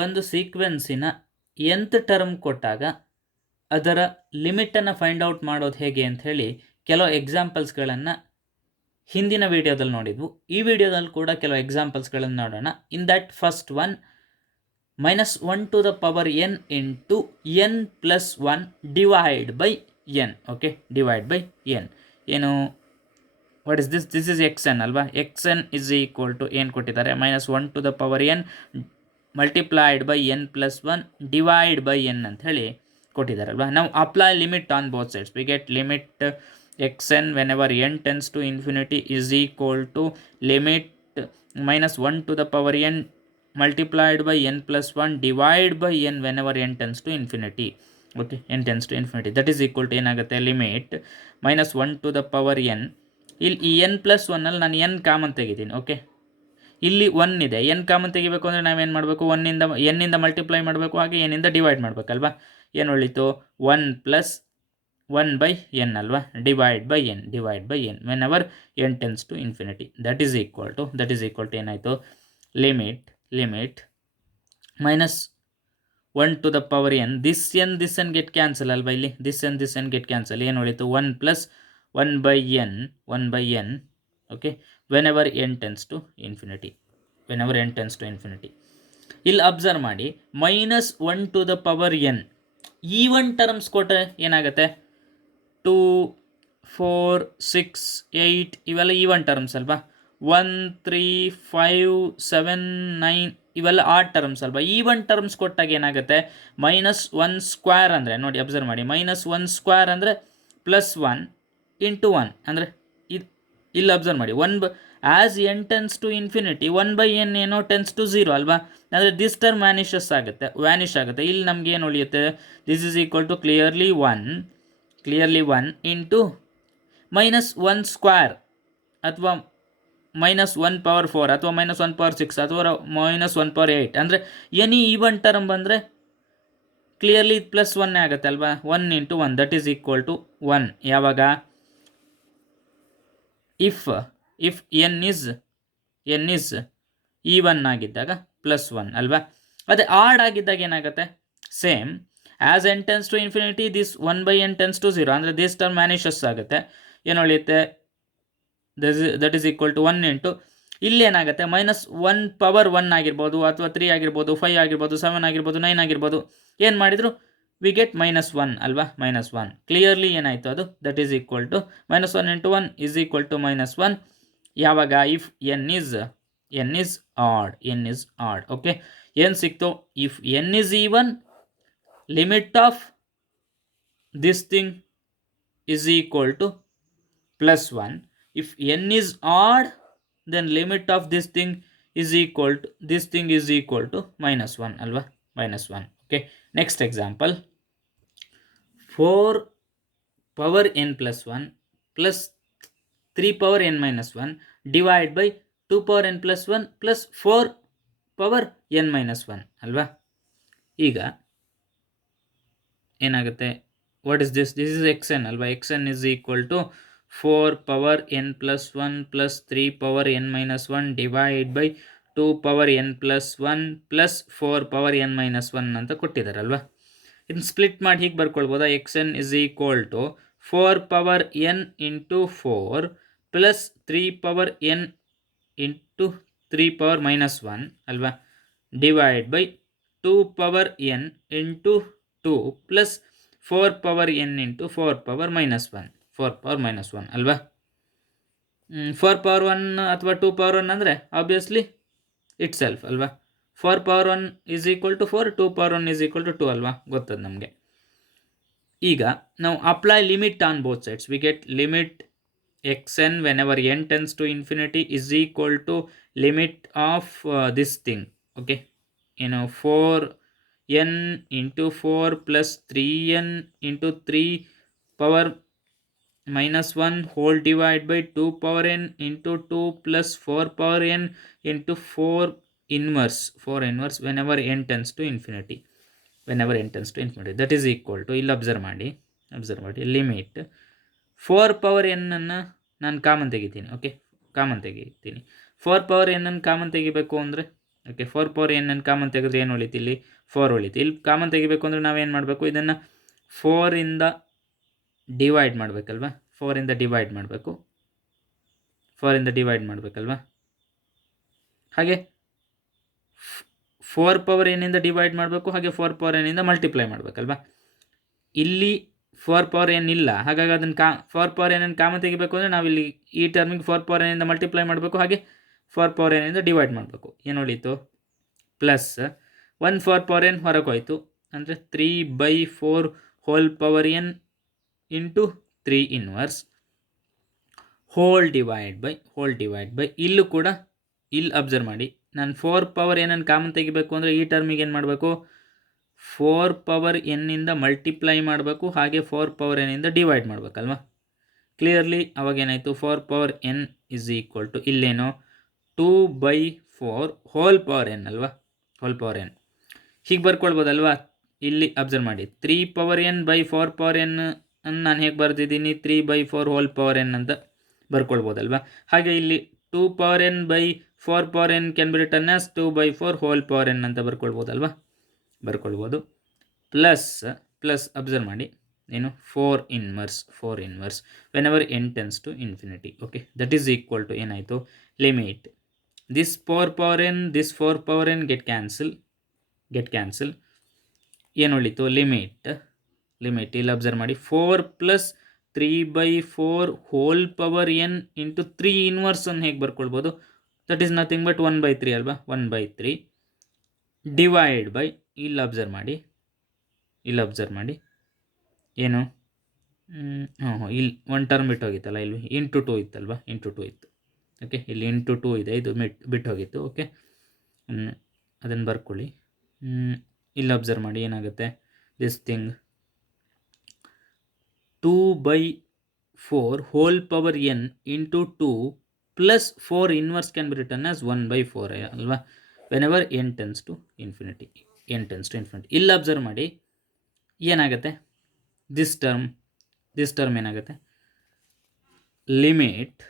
ಒಂದು ಸೀಕ್ವೆನ್ಸಿನ nth term ಕೊಟ್ಟಾಗ ಅದರ ಲಿಮಿಟನ್ನು ಫೈಂಡ್ ಔಟ್ ಮಾಡೋದು ಹೇಗೆ ಅಂತ ಹೇಳಿ ಕೆಲವು ಎಕ್ಸಾಂಪಲ್ಸ್ಗಳನ್ನು ಹಿಂದಿನ ವಿಡಿಯೋದಲ್ಲಿ ನೋಡಿದ್ವು. ಈ ವಿಡಿಯೋದಲ್ಲಿ ಕೂಡ ಕೆಲವು ಎಕ್ಸಾಂಪಲ್ಸ್ಗಳನ್ನು ನೋಡೋಣ. In that first one -1 to the power n into n plus 1 divide by n. Okay, divide by n ಏನು, what is this? This is xn ಅಲ್ವಾ. xn ಇಸ್ ಈಕ್ವಲ್ ಟು ಏನು ಕೊಟ್ಟಿದ್ದಾರೆ? -1 to the power n multiplied by n plus 1 divide by n ಅಂತ ಹೇಳಿ ಕೊಟ್ಟಿದ್ದಾರಲ್ವಾ. ನಾವು apply limit on both sides. We get limit xn whenever n tends to infinity is equal to limit -1 to the power n multiplied by n plus 1 divide by n whenever n tends to infinity. Okay, n tends to infinity, that is equal to ಏನಾಗುತ್ತೆ? Limit -1 to the power n. ಇಲ್ಲಿ ಈ n plus 1 ಅಲ್ಲಿ ನಾನು n common ತೆಗಿತೀನಿ. Okay, ಇಲ್ಲಿ 1 ಇದೆ, n common ತೆಗಿಬೇಕು ಅಂದರೆ ನಾವೇನು ಮಾಡಬೇಕು? n ಇಂದ ಮಲ್ಟಿಪ್ಲೈ ಮಾಡಬೇಕು, ಹಾಗೆ n ಇಂದ ಡಿವೈಡ್ ಮಾಡಬೇಕಲ್ವಾ. ಏನು ಉಳಿತು? 1 ಪ್ಲಸ್ 1 ಬೈ n ಅಲ್ವಾ, divide by n whenever n tends to infinity. That is equal to ಏನಾಯಿತು? Limit -1 to the power n, this n get cancel ಅಲ್ವಾ. ಇಲ್ಲಿ ದಿಸ್ n ಗೆಟ್ ಕ್ಯಾನ್ಸಲ್. ಏನು ಉಳಿತು? 1 plus 1 by n. Okay, whenever n tends to infinity. ಇಲ್ಲಿ observe ಮಾಡಿ, -1 to the power n even terms ಕೊಟ್ಟರೆ ಏನಾಗುತ್ತೆ? 2, 4, 6, 8 ಇವೆಲ್ಲ ಈವನ್ ಟರ್ಮ್ಸ್ ಅಲ್ವಾ. 1, 3, 5, 7, 9 ಇವೆಲ್ಲ ಆಡ್ ಟರ್ಮ್ಸ್ ಅಲ್ವಾ. ಈವನ್ ಟರ್ಮ್ಸ್ ಕೊಟ್ಟಾಗ ಏನಾಗುತ್ತೆ? -1 ಸ್ಕ್ವೇರ್ ಅಂದರೆ ನೋಡಿ, ಅಬ್ಸರ್ವ್ ಮಾಡಿ, -1 ಸ್ಕ್ವೇರ್ ಅಂದರೆ +1 × 1 ಅಂದರೆ ಇಲ್ಲಿ ಅಬ್ಸರ್ವ್ ಮಾಡಿ, as n tends to infinity 1/n ಏನೋ ಟೆನ್ಸ್ ಟು 0 ಅಲ್ವಾ. ಅಂದರೆ ದಿಸ್ ಟರ್ಮ್ ವ್ಯಾನಿಷ್ ಆಗುತ್ತೆ. ಇಲ್ಲಿ ನಮ್ಗೆ ಏನು ಉಳಿಯುತ್ತೆ? This is equal to clearly 1 into -1 square ಅಥವಾ -1/4 ಅಥವಾ -1/6 ಅಥವಾ -1/8 ಅಂದರೆ ಎನಿ ಈವನ್ ಟರ್ಮ್ ಬಂದರೆ ಕ್ಲಿಯರ್ಲಿ +1 ಆಗುತ್ತೆ ಅಲ್ವಾ. 1 × 1 ದಟ್ ಈಸ್ ಈಕ್ವಲ್ ಟು 1. ಯಾವಾಗ? ಇಫ್ n is ಈವನ್ ಆಗಿದ್ದಾಗ +1 ಅಲ್ವಾ. ಅದೇ ಆಡ್ ಆಗಿದ್ದಾಗ ಏನಾಗುತ್ತೆ? Same, as n tends to infinity this 1/n tends to 0 ಅಂದರೆ ದಿಸ್ ಟರ್ಮ್ ವ್ಯಾನಿಷಸ್ ಆಗುತ್ತೆ. ಏನು ಉಳಿಯುತ್ತೆ? That is equal to 1 into ಇಲ್ಲಿ ಏನಾಗುತ್ತೆ? -1/1 ಆಗಿರ್ಬೋದು, ಅಥವಾ 3 ಆಗಿರ್ಬೋದು, 5 ಆಗಿರ್ಬೋದು, 7 ಆಗಿರ್ಬೋದು, 9 ಆಗಿರ್ಬೋದು. ಏನು ಮಾಡಿದ್ರು ವಿ ಗೆಟ್ -1 ಅಲ್ವಾ. -1 ಕ್ಲಿಯರ್ಲಿ ಏನಾಯಿತು ಅದು? That is equal to -1 × 1 is equal to -1. ಯಾವಾಗ? If n is odd. Okay, ಏನು ಸಿಕ್ತು? If n is even, limit of this thing is equal to +1. if n is odd, then limit of this thing is equal to -1 ಅಲ್ವಾ. -1. Okay, next example. 4 power n plus 1 plus 3 power n minus 1 divide by 2 power n plus 1 plus 4 power n minus 1 ಅಲ್ವಾ. ಈಗ ಏನಾಗುತ್ತೆ? What is this? This is xn ಅಲ್ವಾ. xn is equal to 4 power n plus 1 plus 3 power n minus 1 divide by 2 power n plus 1 plus 4 power n minus 1 ಅಂತ ಕೊಟ್ಟಿದ್ದಾರಲ್ವಾ. ಇದನ್ನು split ಮಾಡಿ ಹೀಗೆ ಬರ್ಕೊಳ್ಬೋದಾ? xn is equal to 4 power n into 4 plus 3 power n into 3 power minus 1 ಅಲ್ವಾ, divide by 2 power n into 2 plus 4 power n into 4 power minus 1 ಅಲ್ವಾ. 4 power 1 ಅಥವಾ 2 power 1 ಅಂದರೆ obviously it self ಅಲ್ವಾ. 4 power 1 is equal to 4, 2 power 1 is equal to 2 ಅಲ್ವಾ, ಗೊತ್ತದ ನಮಗೆ. ಈಗ ನಾವು apply limit on both sides. We get limit xn whenever n tends to infinity is equal to limit of this thing. Okay, 4n into 4 plus 3n into 3 power minus 1 whole divide by 2 power n into 2 plus 4 power n into 4 inverse whenever n tends to infinity. That is equal to, ಇಲ್ಲಿ observe ಮಾಡಿ limit 4 power n ಅನ್ನು ನಾನು common ತೆಗಿತೀನಿ. Okay, common ತೆಗಿತೀನಿ. 4 power n ಅನ್ನು common ತೆಗಿಬೇಕು ಅಂದರೆ okay 4 power N common ತೆಗೆದ್ರೆ ಏನು ಉಳಿತು? ಇಲ್ಲಿ 4 ಉಳಿತು. ಇಲ್ಲಿ ಕಾಮನ್ ತೆಗಿಬೇಕು ಅಂದರೆ ನಾವೇನು ಮಾಡಬೇಕು? ಇದನ್ನು 4ಇಂದ ಡಿವೈಡ್ ಮಾಡಬೇಕಲ್ವಾ? 4ಇಂದ ಡಿವೈಡ್ ಮಾಡಬೇಕು. 4ಇಂದ ಡಿವೈಡ್ ಮಾಡಬೇಕಲ್ವಾ? ಹಾಗೆ 4 ಪವರ್ ಎನ್ನಿಂದ ಡಿವೈಡ್ ಮಾಡಬೇಕು, ಹಾಗೆ 4 ಪವರ್ ಎನ್ನಿಂದ ಮಲ್ಟಿಪ್ಲೈ ಮಾಡಬೇಕಲ್ವಾ? ಇಲ್ಲಿ 4 ಪವರ್ ಎನ್ ಇಲ್ಲ, ಹಾಗಾಗಿ ಅದನ್ನು 4 ಪವರ್ ಎನ್ ಕಾಮನ್ ತೆಗಿಬೇಕು ಅಂದರೆ ನಾವಿಲ್ಲಿ ಈ ಟರ್ಮಿಗೆ 4 ಪವರ್ ಎನ್ನಿಂದ ಮಲ್ಟಿಪ್ಲೈ ಮಾಡಬೇಕು, ಹಾಗೆ 4 ಪವರ್ ಎನ್ನಿಂದ ಡಿವೈಡ್ ಮಾಡಬೇಕು. ಏನು ಉಳೀತು? ಪ್ಲಸ್ 1 4 ಪವರ್ ಎನ್ ಹೊರಗೆ ಹೋಯಿತು, ಅಂದರೆ 3/4 whole power n into 3 inverse hole divide by ಇಲ್ಲೂ ಕೂಡ ಇಲ್ಲಿ ಅಬ್ಸರ್ವ್ ಮಾಡಿ, ನಾನು 4 ಪವರ್ ಏನನ್ನು ಕಾಮನ್ ತೆಗಿಬೇಕು ಅಂದರೆ ಈ ಟರ್ಮಿಗೆ ಏನು ಮಾಡಬೇಕು? 4 ಪವರ್ ಎನ್ನಿಂದ ಮಲ್ಟಿಪ್ಲೈ ಮಾಡಬೇಕು, ಹಾಗೆ 4 ಪವರ್ ಎನ್ನಿಂದ ಡಿವೈಡ್ ಮಾಡಬೇಕಲ್ವ? ಕ್ಲಿಯರ್ಲಿ ಅವಾಗೇನಾಯಿತು? 4 power n is equal to ಇಲ್ಲೇನೋ 2/4 ಹೋಲ್ ಪವರ್ ಎನ್ ಅಲ್ವಾ? ಹೋಲ್ ಪವರ್ ಎನ್ ಹೀಗೆ ಬರ್ಕೊಳ್ಬೋದಲ್ವಾ? ಇಲ್ಲಿ ಅಬ್ಸರ್ವ್ ಮಾಡಿ, 3 power n by 4 power n ಅನ್ನು ನಾನು ಹೇಗೆ ಬರ್ತಿದ್ದೀನಿ? 3/4 ಹೋಲ್ ಪವರ್ ಎನ್ ಅಂತ ಬರ್ಕೊಳ್ಬೋದಲ್ವಾ? ಹಾಗೆ ಇಲ್ಲಿ 2 power n by 4 power n can be return as 2/4 whole power n ಅಂತ ಬರ್ಕೊಳ್ಬೋದಲ್ವಾ? ಬರ್ಕೊಳ್ಬೋದು. ಪ್ಲಸ್ ಅಬ್ಸರ್ವ್ ಮಾಡಿ ಏನು? 4 inverse whenever n tends to infinity. Okay, that is equal to ಏನಾಯಿತು? Limit this 4 power n this 4 power n get cancel. ಏನು ಉಳಿತು? Limit ಇಲ್ಲಿ observe ಮಾಡಿ, 4 plus 3/4 whole power n into 3 inverse ಅನ್ನು ಹೇಗೆ ಬರ್ಕೊಳ್ಬೋದು? ದಟ್ ಈಸ್ ನಥಿಂಗ್ ಬಟ್ 1/3 ಅಲ್ವಾ? 1/3 divide by ಇಲ್ಲಿ ಅಬ್ಸರ್ವ್ ಮಾಡಿ ಏನು? ಇಲ್ಲಿ ಒಂದು ಟರ್ಮ್ ಬಿಟ್ಟು ಹೋಗಿತ್ತಲ್ಲ, ಇಲ್ಲಿ ಇಂಟು 2 ಇತ್ತಲ್ವಾ? ಇಂಟು 2 ಇತ್ತು. ಓಕೆ, ಇಲ್ಲಿ ಇಂಟು 2 ಇದೆ, ಇದು ಬಿಟ್ಟು ಹೋಗಿತ್ತು. ಓಕೆ, ಅದನ್ನು ಬರ್ಕೊಳ್ಳಿ. ಇಲ್ಲಿ ಅಬ್ಸರ್ವ್ ಮಾಡಿ ಏನಾಗುತ್ತೆ? This thing 2/4 whole power n into 2 plus 4 inverse can be return as 1/4 ಅಲ್ವಾ? Whenever n tends to infinity. ಇಲ್ಲಿ ಅಬ್ಸರ್ವ್ ಮಾಡಿ ಏನಾಗುತ್ತೆ? ದಿಸ್ ಟರ್ಮ್ ಏನಾಗುತ್ತೆ? Limit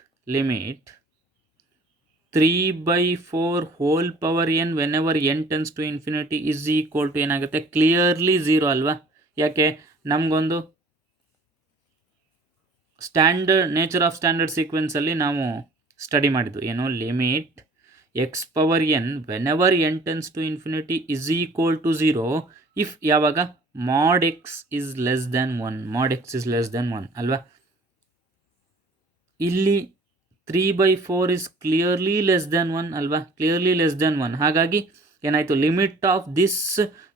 3/4 whole power n whenever n tends to infinity is equal to ಏನಾಗುತ್ತೆ? Clearly 0 ಅಲ್ವಾ? ಯಾಕೆ? ನಮಗೊಂದು nature of standard ಸೀಕ್ವೆನ್ಸಲ್ಲಿ ನಾವು ಸ್ಟಡಿ ಮಾಡಿದ್ದು ಏನು? Limit x power n whenever n tends to infinity is equal to 0 if ಯಾವಾಗ mod x is less than 1 ಅಲ್ವಾ? ಇಲ್ಲಿ 3/4 is clearly less than 1 ಅಲ್ವಾ? Clearly less than 1. ಹಾಗಾಗಿ ಏನಾಯಿತು? Limit of this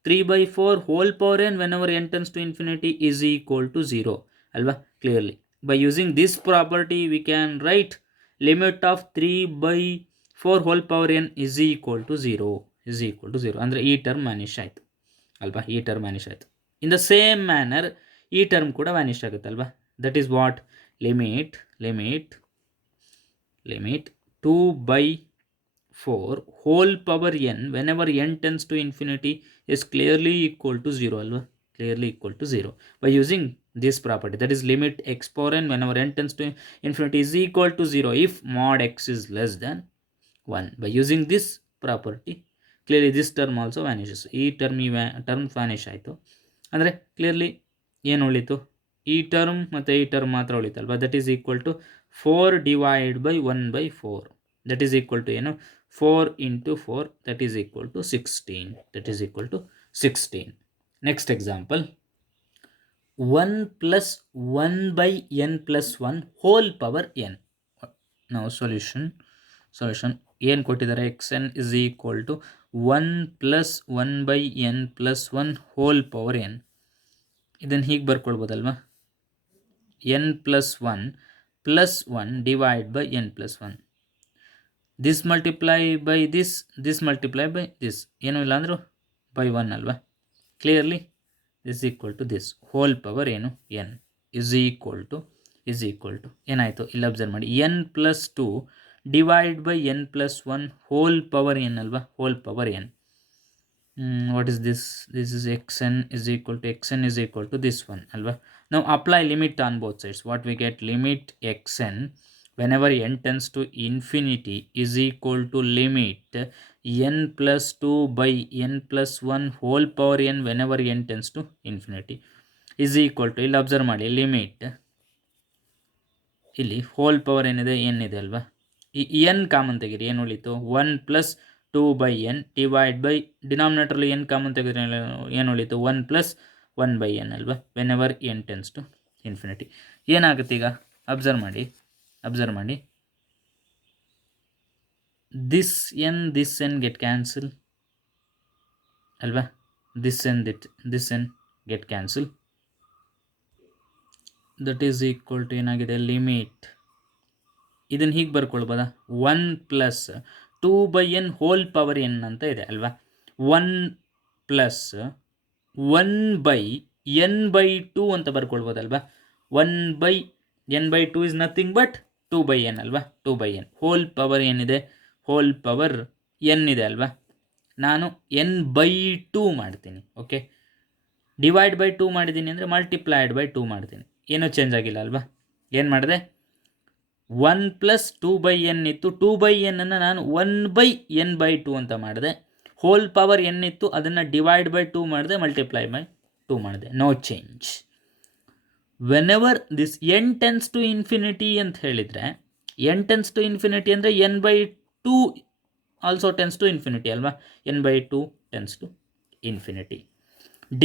3/4 whole power n whenever n tends to infinity is equal to 0 ಅಲ್ವಾ? Clearly by using this property we can write limit of 3/4 whole power n is equal to 0 ಅಂದರೆ ಈ term vanish ಆಯಿತು ಅಲ್ವಾ? ಈ term vanish ಆಯಿತು. In the same manner ಈ term ಕೂಡ vanish ಆಗುತ್ತಲ್ವಾ? That is what? Limit 2/4 whole power n whenever n tends to infinity is clearly equal to 0 ಅಲ್ವಾ? Clearly equal to 0 by using this property, that is limit x power n whenever n tends to infinity is equal to 0 if mod x is less than 1. By using this property clearly this term also vanishes. ಈ term vanish ಆಯಿತು ಅಂದರೆ clearly ಏನು ಉಳಿತು? ಈ term ಮತ್ತು ಈ term ಮಾತ್ರ ಉಳಿತಲ್ವಾ? That is equal to 4 divide by 1/4. That is equal to ಏನು? 4 into 4 that is equal to 16. Next example, 1 plus 1/n plus 1 whole power n. Now solution ಏನು ಕೊಟ್ಟಿದ್ದಾರೆ? xn is equal to 1 plus 1/n plus 1 whole power n. ಇದನ್ನು ಹೀಗೆ ಬರ್ಕೊಳ್ಬೋದಲ್ವಾ? n plus 1 plus 1 divide by n plus 1. This multiply by this multiply by this. ಏನು ಇಲ್ಲ ಅಂದರೂ by 1 ಅಲ್ವಾ? Clearly this equal to this whole power ಏನು? n is equal to ಏನಾಯಿತು? ಇಲ್ಲಿ observe ಮಾಡಿ, n plus 2 divide by n plus 1 whole power n ಅಲ್ವಾ? whole power n. What is this? This is xn is equal to this one ಅಲ್ವಾ? Now apply limit on both sides. What we get? Limit xn whenever n tends to infinity is equal to limit n plus 2 by n plus 1 whole power n whenever n tends to infinity is equal to, ಇಲ್ಲಿ observe ಮಾಡಿ, limit ಇಲ್ಲಿ whole power ಏನಿದೆ n ಇದೆ ಅಲ್ವಾ, ಈ n common ತೆಗೀರಿ, ಏನು ಉಳಿತು 1 plus 2 by n divide by ಡಿನಾಮಿನೇಟರ್ಲಿ ಎನ್ ಕಾಮನ್ ತೆಗೆದ್ರೆ ಏನು ಉಳಿತು 1 ಪ್ಲಸ್ 1 ಬೈ ಎನ್ ಅಲ್ವಾ, whenever n tends to infinity. ಏನಾಗುತ್ತೆ ಈಗ ಅಬ್ಸರ್ವ್ ಮಾಡಿ, ದಿಸ್ ಎನ್ ಗೆಟ್ ಕ್ಯಾನ್ಸಲ್ ಅಲ್ವಾ, this n get cancel, that is equal to ಏನಾಗಿದೆ ಲಿಮಿಟ್, ಇದನ್ನು ಹೀಗೆ ಬರ್ಕೊಳ್ಬೋದಾ 1 plus 2 by n whole power n ಅಂತ ಇದೆ ಅಲ್ವಾ, 1 ಪ್ಲಸ್ 1 ಬೈ ಎನ್ ಬೈ 2 ಅಂತ ಬರ್ಕೊಳ್ಬೋದಲ್ವಾ, 1 by N by 2 is nothing but 2 by n ಅಲ್ವಾ, 2 ಬೈ ಎನ್ ಹೋಲ್ ಪವರ್ ಏನಿದೆ, ಹೋಲ್ ಪವರ್ ಎನ್ ಇದೆ ಅಲ್ವಾ, ನಾನು ಎನ್ ಬೈ 2 ಮಾಡ್ತೀನಿ. ಓಕೆ, ಡಿವೈಡ್ ಬೈ 2 ಮಾಡಿದ್ದೀನಿ ಅಂದರೆ ಮಲ್ಟಿಪ್ಲೈಡ್ ಬೈ 2 ಮಾಡ್ತೀನಿ, ಏನೂ ಚೇಂಜ್ ಆಗಿಲ್ಲ ಅಲ್ವಾ. ಏನು ಮಾಡಿದೆ, 1 ಪ್ಲಸ್ 2 ಬೈ ಎನ್ ಇತ್ತು, 2 ಬೈ ಎನ್ನನ್ನು ನಾನು 1 ಬೈ ಎನ್ ಬೈ 2 ಅಂತ ಮಾಡಿದೆ, ಹೋಲ್ ಪವರ್ ಎನ್ ಇತ್ತು ಅದನ್ನು ಡಿವೈಡ್ ಬೈ 2 ಮಾಡಿದೆ, ಮಲ್ಟಿಪ್ಲೈ ಬೈ 2 ಮಾಡಿದೆ, no change. Whenever this n tends to infinity ಅಂತ ಹೇಳಿದರೆ, ಎನ್ ಟೆನ್ಸ್ ಟು ಇನ್ಫಿನಿಟಿ ಅಂದರೆ n by 2 also tends to infinity ಅಲ್ವಾ, n by 2 tends to infinity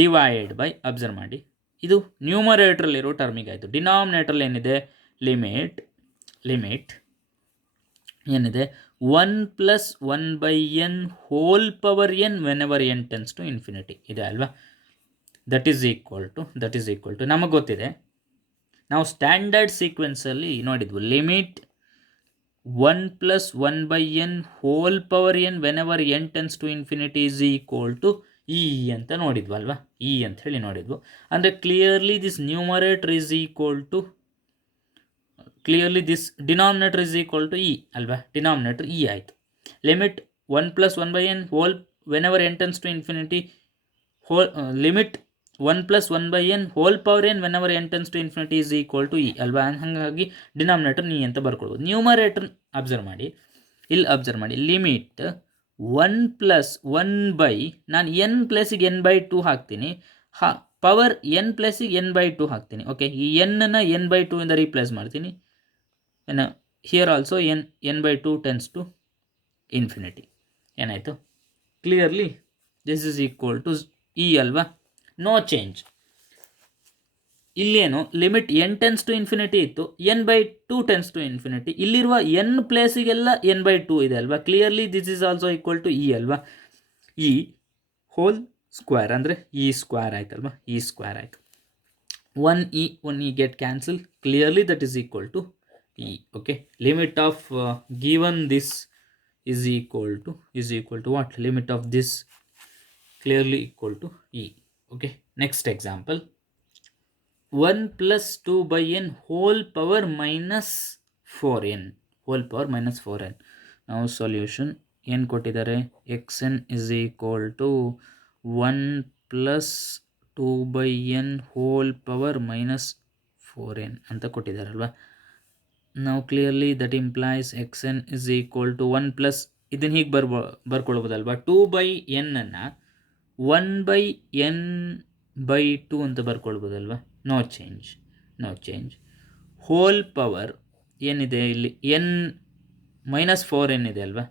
divide by, observe ಮಾಡಿ, ಇದು ನ್ಯೂಮರೇಟ್ರಲ್ಲಿರೋ ಟರ್ಮಿಗೆ ಆಯಿತು. ಡಿನಾಮಿನೇಟ್ರಲ್ಲಿ ಏನಿದೆ ಲಿಮಿಟ್ ಏನಿದೆ 1 plus 1 by n whole power n whenever n tends to infinity ಇದೆ ಅಲ್ವಾ, that is equal to ನಮಗೆ ಗೊತ್ತಿದೆ, ನಾವು ಸ್ಟ್ಯಾಂಡರ್ಡ್ ಸೀಕ್ವೆನ್ಸಲ್ಲಿ ನೋಡಿದ್ವು, limit 1 plus 1 by n whole power n whenever n tends to infinity is equal to e ಅಂತ ನೋಡಿದ್ವು ಅಲ್ವಾ, ಇ ಅಂತ ಹೇಳಿ ನೋಡಿದ್ವು. ಅಂದರೆ clearly this numerator is equal to, clearly this denominator is equal to e ಅಲ್ವಾ, denominator e ಆಯಿತು. Limit 1 plus 1 by n whole whenever n tends to infinity limit 1 plus 1 by n whole power n whenever n tends to infinity is equal to e ಅಲ್ವಾ, ಹಾಗಾಗಿ denominator e ಅಂತ ಬರ್ಕೊಳ್ಬೋದು. Numerator observe ಮಾಡಿ, limit 1 plus 1 by, ನಾನು n ಪ್ಲಸಿಗೆ n by 2 ಹಾಕ್ತೀನಿ, power n ಪ್ಲಸಿಗೆ n by 2 ಹಾಕ್ತೀನಿ. ಓಕೆ, ಈ ಎನ್ನನ್ನು ಎನ್ ಬೈ 2 ಇಂದ ರೀಪ್ಲೇಸ್ ಮಾಡ್ತೀನಿ, here also n by 2 tends to infinity. ಏನಾಯಿತು, clearly this is equal to e ಅಲ್ವಾ, ನೋ ಚೇಂಜ್. ಇಲ್ಲೇನು limit n tends to infinity ಇತ್ತು, n by 2 tends to infinity, ಇಲ್ಲಿರುವ n ಪ್ಲೇಸಿಗೆಲ್ಲ ಎನ್ ಬೈ 2 ಇದೆ ಅಲ್ವಾ, clearly this is also equal to e ಅಲ್ವಾ, e whole square ಅಂದರೆ e square ಆಯ್ತಲ್ವಾ, ಇ ಸ್ಕ್ವೇರ್ ಆಯಿತು. 1 e get cancel, clearly that is equal to e. Okay, limit of given this is equal to what, limit of this clearly equal to e. Okay, next example, 1 plus 2 by n whole power minus 4n, whole power minus 4n. Now solution, ಏನು ಕೊಟ್ಟಿದ್ದಾರೆ, xn is equal to 1 plus 2 by n whole power minus 4n ಅಂತ ಕೊಟ್ಟಿದ್ದಾರಲ್ವಾ. ನಾವು clearly that implies xn is equal to 1 plus, ಇದನ್ನು ಹೀಗೆ ಬರ್ಕೊಳ್ಬೋದಲ್ವಾ, 2 by ಎನ್ನನ್ನು 1 by N by 2 ಅಂತ ಬರ್ಕೊಳ್ಬೋದಲ್ವಾ, no change. Hole power ಏನಿದೆ ಇಲ್ಲಿ, N minus 4n ಇದೆ ಅಲ್ವಾ,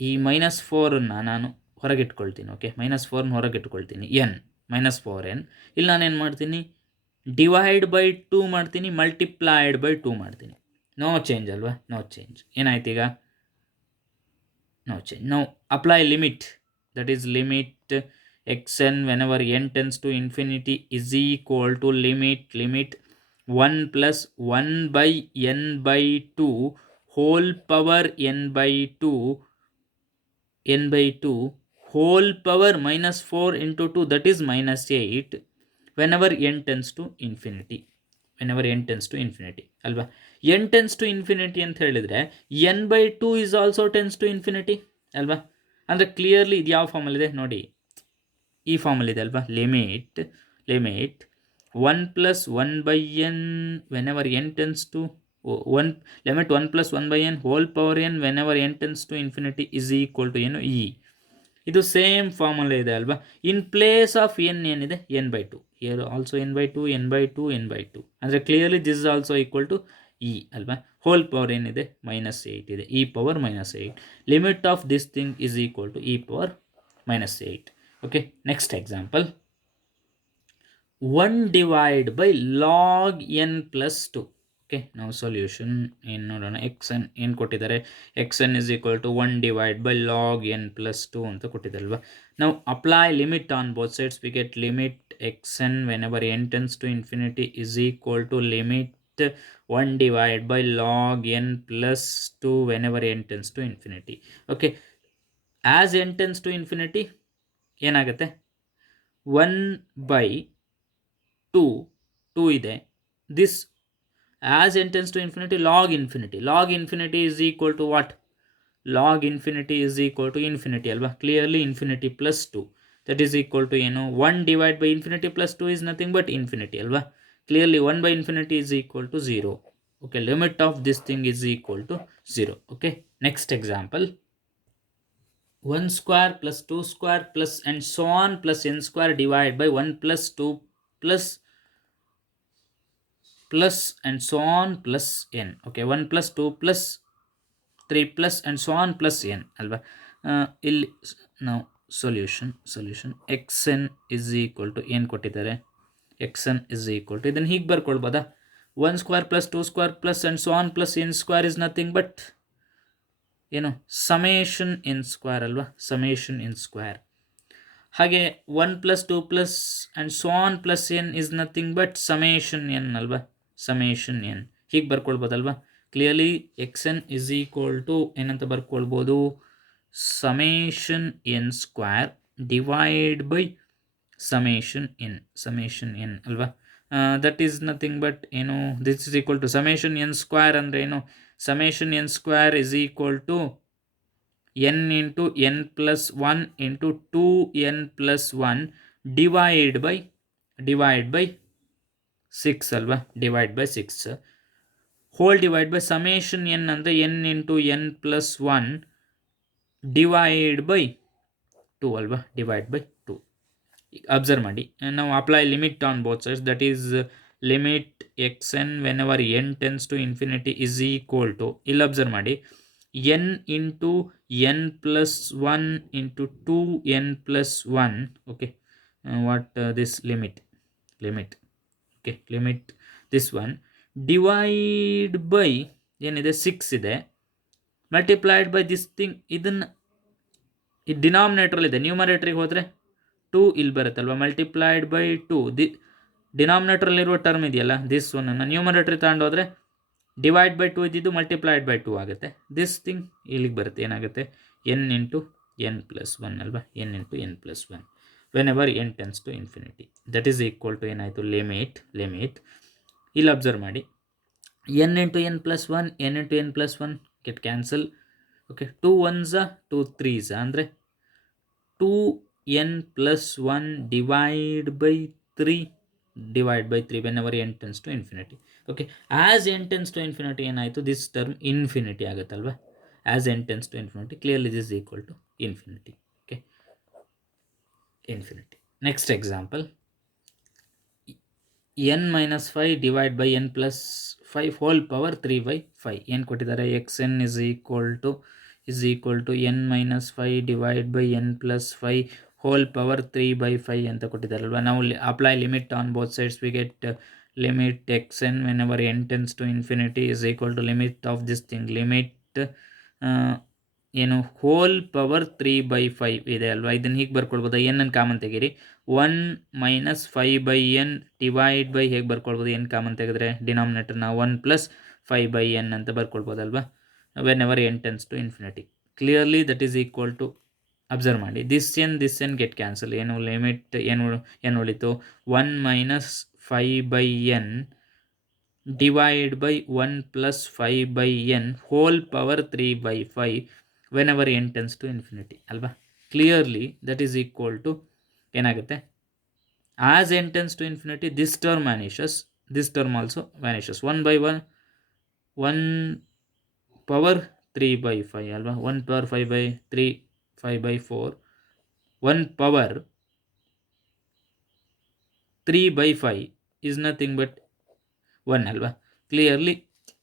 ಈ ಮೈನಸ್ 4ನ್ನು ನಾನು ಹೊರಗಿಟ್ಕೊಳ್ತೀನಿ. ಓಕೆ, ಮೈನಸ್ 4ನ ಹೊರಗಿಟ್ಕೊಳ್ತೀನಿ, ಎನ್ ಮೈನಸ್ 4n, ಇಲ್ಲಿ ನಾನೇನು ಮಾಡ್ತೀನಿ, ಡಿವೈಡ್ ಬೈ 2 ಮಾಡ್ತೀನಿ, ಮಲ್ಟಿಪ್ಲೈಡ್ ಬೈ 2 ಮಾಡ್ತೀನಿ, ನೋ ಚೇಂಜ್ ಅಲ್ವಾ, ನೋ ಚೇಂಜ್. ಏನಾಯ್ತು ಈಗ, ನೋ ಚೇಂಜ್. ನಾವು apply limit, that is limit xn whenever n tends to infinity is equal to limit 1 plus 1 by n by 2 whole power n by 2 whole power minus 4 into 2, that is minus 8 whenever n tends to infinity ಅಲ್ವಾ. n tends to infinity ಅಂತ ಹೇಳಿದರೆ n by 2 is also tends to infinity ಅಲ್ವಾ. ಅಂದರೆ clearly ಇದು ಯಾವ ಫಾರ್ಮಲ್ಲಿದೆ ನೋಡಿ, ಈ ಫಾರ್ಮಲ್ಲಿದೆ ಅಲ್ವಾ, limit 1 plus 1 by n whenever n tends to 1 limit 1 plus 1 by n whole power n whenever n tends to infinity is equal to ಏನು e. ಇದು same formula ಇದೆ ಅಲ್ವಾ. ಇನ್ ಪ್ಲೇಸ್ ಆಫ್ ಎನ್ ಏನಿದೆ n by two, here also n by two n by two n by two, ಅಂದರೆ clearly this is also equal to e ಅಲ್ವಾ. Whole power ಏನಿದೆ -8 ಇದೆ, e power -8. Limit of this thing is equal to e power -8. Okay, next example 1 divide by log n plus 2. Okay, ನಾವು solution ಏನು ನೋಡೋಣ. X n ಏನು ಕೊಟ್ಟಿದ್ದಾರೆ, x n is equal to 1 divide by log n plus 2 ಅಂತ ಕೊಟ್ಟಿದ್ದಾರಲ್ವ. ನಾವು apply limit on both sides, we get limit x n whenever n tends to infinity is equal to limit 1 divide by log n plus 2 whenever n tends to infinity. Okay, as n tends to infinity ಏನಾಗುತ್ತೆ, 1 by 2 ಇದೆ. This as n tends to infinity log infinity is equal to what, log infinity is equal to infinity alva. Clearly infinity plus 2, that is equal to 1 divided by infinity plus 2 is nothing but infinity alva. Clearly 1 by infinity is equal to 0. Okay, limit of this thing is equal to 0. Okay, next example 1 square plus 2 square plus and so on plus n square divided by 1 plus 2 plus and so on plus n. Okay, 1 plus 2 plus 3 plus and so on plus n ಅಲ್ವಾ. ಇಲ್ಲಿ ನಾವು solution x n is equal to ಏನು ಕೊಟ್ಟಿದ್ದಾರೆ, x n is equal to ಇದನ್ನು ಹೀಗೆ ಬರ್ಕೊಳ್ಬೋದಾ, 1 square plus 2 square plus and so on plus n square is nothing but ಏನು, summation n square ಅಲ್ವಾ, ಸಮೇಷನ್ ಎನ್ ಸ್ಕ್ವೇರ್. ಹಾಗೆ 1 plus 2 plus and so on plus n is nothing but summation n ಅಲ್ವಾ, summation n. ಹೀಗೆ ಬರ್ಕೊಳ್ಬೋದಲ್ವಾ. Clearly x n is equal to ಏನಂತ ಬರ್ಕೊಳ್ಬೋದು, summation n square divide by summation n ಅಲ್ವಾ. That is nothing but ಏನು, this is equal to summation n square ಅಂದರೆ ಏನು, summation n square is equal to n into n plus 1 into 2n plus 1 divide by 6 ಅಲ್ವಾ, divide by 6 whole divide by summation n ಅಂದರೆ n into n plus 1 divide by 2 ಅಲ್ವಾ, divide by 2. Observe ಮಾಡಿ, ನಾವು apply limit on both sides, that is limit x n whenever n tends to infinity is equal to, ಇಲ್ಲಿ observe ಮಾಡಿ, n into n plus 1 into 2n plus 1. Okay, what this limit, okay, limit this one divide by ಏನಿದೆ 6 ಇದೆ, multiplied by this thing. ಇದನ್ನು ಈ ಡಿನಾಮಿನೇಟ್ರಲ್ಲಿ ಇದೆ, ನ್ಯೂಮರೇಟ್ರಿಗೆ ಹೋದರೆ 2 ಇಲ್ಲಿ ಬರುತ್ತಲ್ವ, multiplied by 2 ಡಿನಾಮಿನೇಟ್ರಲ್ಲಿರುವ term ಇದೆಯಲ್ಲ ದಿಸ್ ಒನ್ನನ್ನು ನ್ಯೂಮರೇಟ್ರಿಗೆ ತಗೊಂಡೋದ್ರೆ ಡಿವೈಡ್ ಬೈ 2 ಇದ್ದಿದ್ದು ಮಲ್ಟಿಪ್ಲೈಡ್ ಬೈ 2 ಆಗುತ್ತೆ. ದಿಸ್ ಥಿಂಗ್ ಇಲ್ಲಿಗೆ ಬರುತ್ತೆ, ಏನಾಗುತ್ತೆ, ಎನ್ ಇಂಟು ಎನ್ ಪ್ಲಸ್ 1 ಅಲ್ವಾ, n into n plus 1 whenever n tends to infinity, that is equal to ಏನಾಯಿತು, ಲಿಮಿಟ್. ಇಲ್ಲಿ ಅಬ್ಸರ್ವ್ ಮಾಡಿ, n into n plus 1 n into n plus 1 get cancel. Okay, 2 1s 2 3s ಅಂದರೆ 2n plus 1 divide by 3 whenever n tends to infinity. Okay, as n tends to infinity ಏನಾಯಿತು, this term infinity ಆಗುತ್ತಲ್ವ, as n tends to infinity, clearly this is equal to infinity. Okay, infinity. Next example n minus 5 divide by n plus 5 whole power 3/5. ಏನು ಕೊಟ್ಟಿದ್ದಾರೆ, x n is equal to n minus 5 divide by n plus 5 whole power 3/5 ಅಂತ ಕೊಟ್ಟಿದ್ದಾರಲ್ವ. ನಾವು apply limit on both sides, we get limit x n whenever n tends to infinity is equal to limit of this thing, limit ಏನು, whole power 3/5 ಇದೆ ಅಲ್ವಾ. ಇದನ್ನು ಹೀಗೆ ಬರ್ಕೊಳ್ಬೋದು, N common ತೆಗೀರಿ, 1 minus 5/n divide by ಹೇಗೆ ಬರ್ಕೊಳ್ಬೋದು, N common ತೆಗೆದ್ರೆ ಡಿನಾಮಿನೇಟರ್ನ 1 plus 5/n ಅಂತ ಬರ್ಕೊಳ್ಬೋದಲ್ವಾ, whenever n tends to infinity. Clearly that is equal to, observe ಮಾಡಿ, ದಿಸ್ ಎನ್ ಗೆಟ್ ಕ್ಯಾನ್ಸಲ್, ಏನು ಲಿಮಿಟ್ ಏನು ಉಳಿತು, 1 minus 5/n divide by 1 plus 5/n whole power 3/5 whenever n tends to infinity ಅಲ್ವಾ. Clearly that is equal to ಏನಾಗುತ್ತೆ, as n tends to infinity this term vanishes, this term also vanishes, 1/1 1 power 3/5 ಅಲ್ವಾ, 1 power 5/3 5/4 1 power 3/5 is nothing but 1 ಅಲ್ವಾ. Clearly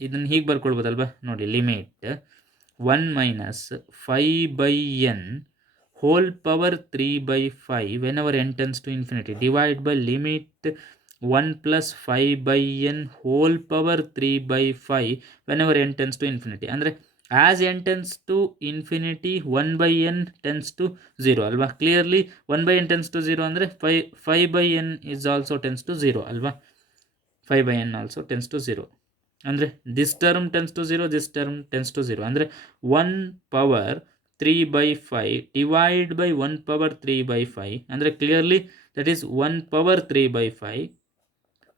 ಇದನ್ನು ಹೀಗೆ ಬರ್ಕೊಳ್ಬೋದಲ್ವಾ ನೋಡಿ, limit 1 minus 5/n whole power 3/5 whenever n tends to infinity divide by limit 1 plus 5/n whole power 3/5 whenever n tends to infinity. ಅಂದರೆ as n tends to infinity 1/n tends to 0 ಅಲ್ವಾ. Clearly 1/n tends to 0 ಅಂದರೆ 5/n is also tends to 0 ಅಲ್ವಾ. 5/n also tends to 0 ಅಂದರೆ this term tends to 0, this term tends to 0. ಅಂದರೆ 1 power 3/5 divide by 1 power 3/5 ಅಂದರೆ clearly that is 1 power 3/5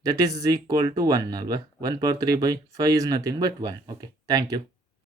that is equal to 1 ಅಲ್ವಾ. 1 power 3/5 is nothing but 1. Okay, thank you.